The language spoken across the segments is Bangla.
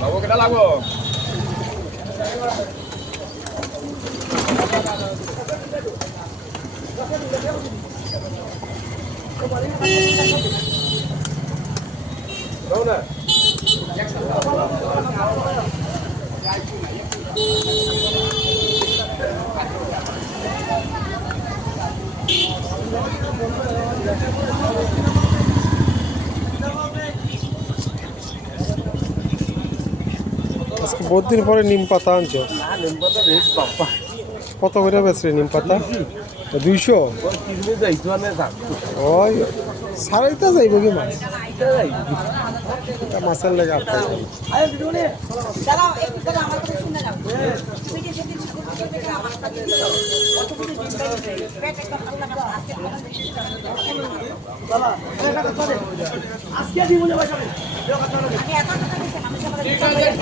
Lago kita lago. Mana? আজকে বহুত দিন পরে নিম পাতা আনছো। কত করে বেচরে নিম পাতা? 200। ওই সারাইতে যাইব কি মাছ? মাছের লেগে আপনি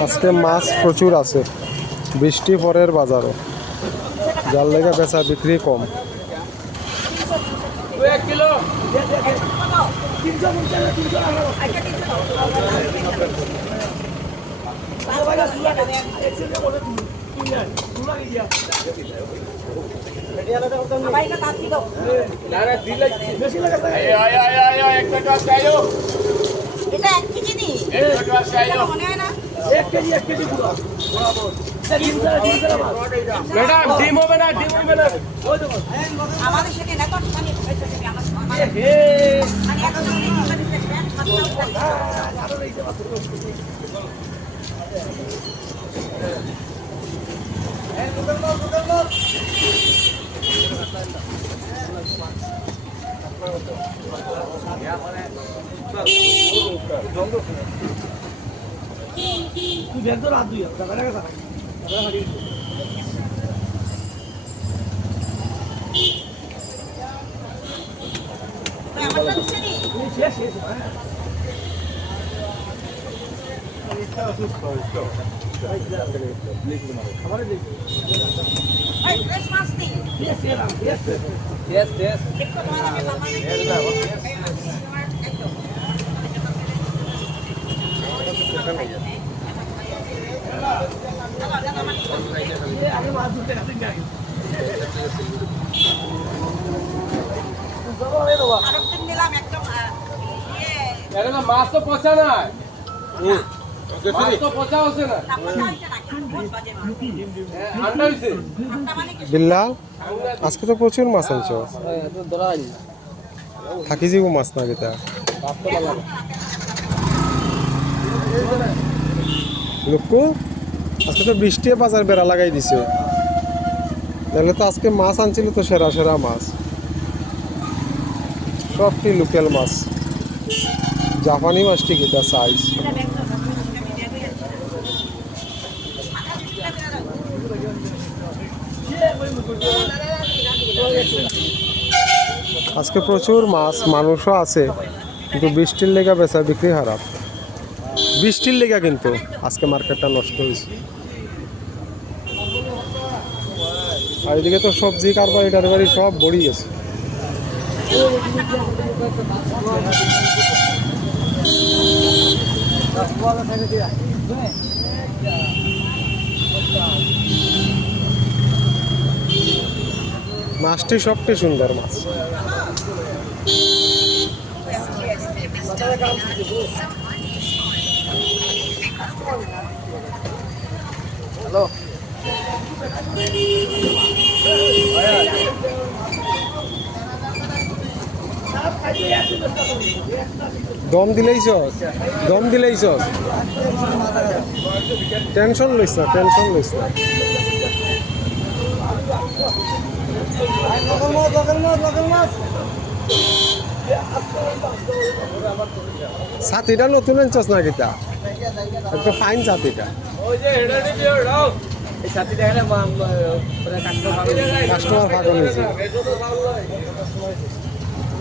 আজকে মাছ প্রচুর আছে, বৃষ্টি পরের বাজারও, যার লেগে বেচা বিক্রি কম। मैडम डिम হবে না ডিম হবে না আমাদের সাথে দেখো মানে তুই বের তো রাত দুই দাদা লাগা দাদা হাড়ি আমার তো ছেনি শেষ শেষ আমারে দেখ ভাই ফ্রেশ মাছ দি শেষ শেষ শেষ শেষ দেখো তোমার আমি আগে মাছ ধরতে গেছে যাই আরেক দিন নিলাম একদম আরে না মাছ তো পচা না মাছ তো পচা হচ্ছে না আন্ডা হইছে বিল্লাল আজকে তো প্রচুর মাছ আনছো, থাকি যাব মাছ না গেতা লোকু। আজকে তো বৃষ্টি বাজার বেড়া লাগাই দিছে, তাহলে তো আজকে মাছ আনছিল তো সেরা সেরা মাছ, সবটি লোকাল মাছ। জাপানি মাছটি গেতা সাইজ। আজকে প্রচুর মাছ, মানুষও আছে, কিন্তু বৃষ্টির লেগা বেচা বিক্রি খারাপ। বৃষ্টির লেগা কিন্তু আজকে মার্কেটটা নষ্ট হয়েছে। আর এদিকে তো সবজি কারবারি টারবারি সব বড়ি গেছে। মাছটি সবটি সুন্দর মাছ। হ্যালো দম দিলেইছ, দম দিলেইছ, টেনশন লইস না, টেনশন লইস না। ছাতিটা নতুন আনছস না কিতা? একটু ফাইন ছাতিটা। কাস্টমার পাগল হয়েছে।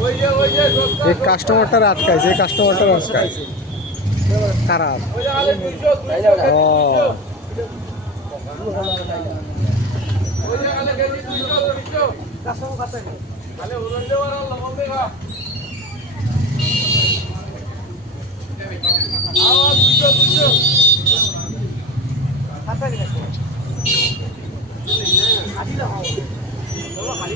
ওই যে এই কাস্টমারটা আটকাইছে, এই কাস্টমারটা আটকাইছে খারাপ। ওই যে আলে 200 ও ওই যে আলে কেজি 200 কাস্টমার কাছে আলে ওরন দেওয়ার লবণ দেগা আওয়াজ 200 কাছে গেছে আদি না হয় বলো খালি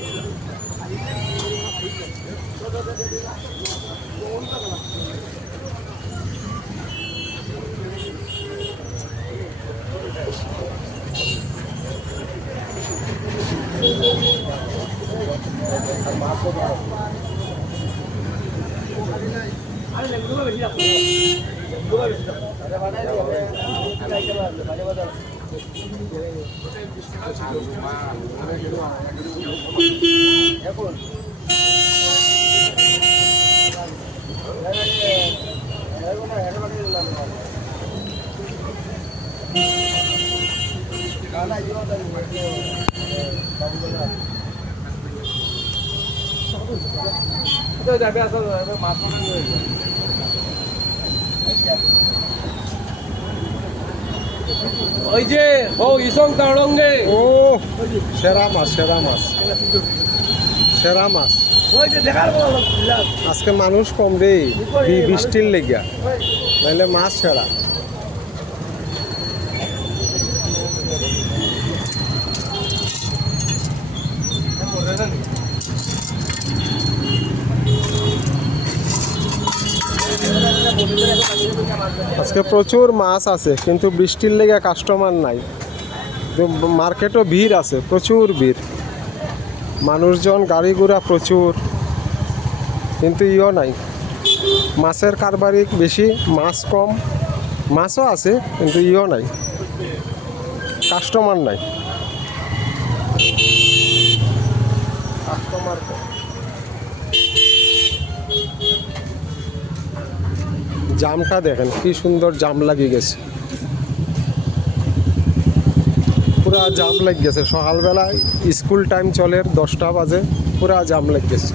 আরে লেগুলো বেশি রাখো গুলো বেশি রাখো আরে বানাই দিবে লাইকে বাজে বাজে এখন যাবে আসলে মাছ ওই যে ও ইসং তাড়ঙ্গে ও সেরা মাছ, সেরা মাছ, সেরা মাছ। ওই যে দেখার বলো আজকে মানুষ কম রে, বৃষ্টির লেগা, নাহলে মাছ সেরা। আজকে প্রচুর মাছ আছে কিন্তু বৃষ্টির লেগে কাস্টমার নাই। মার্কেটও ভিড় আছে, প্রচুর ভিড়, মানুষজন গাড়ি ঘোড়া প্রচুর, কিন্তু ইও নাই, মাছের কারবারি বেশি, মাছ কম, মাছও আছে কিন্তু ইও নাই, কাস্টমার নাই, কাস্টমার কম। জামটা দেখেন কি সুন্দর জাম লাগিয়ে গেছে, পুরা জাম লেগে গেছে। সকালবেলায় স্কুল টাইম চলে, 10টা বাজে, পুরা জাম লেগে গেছে।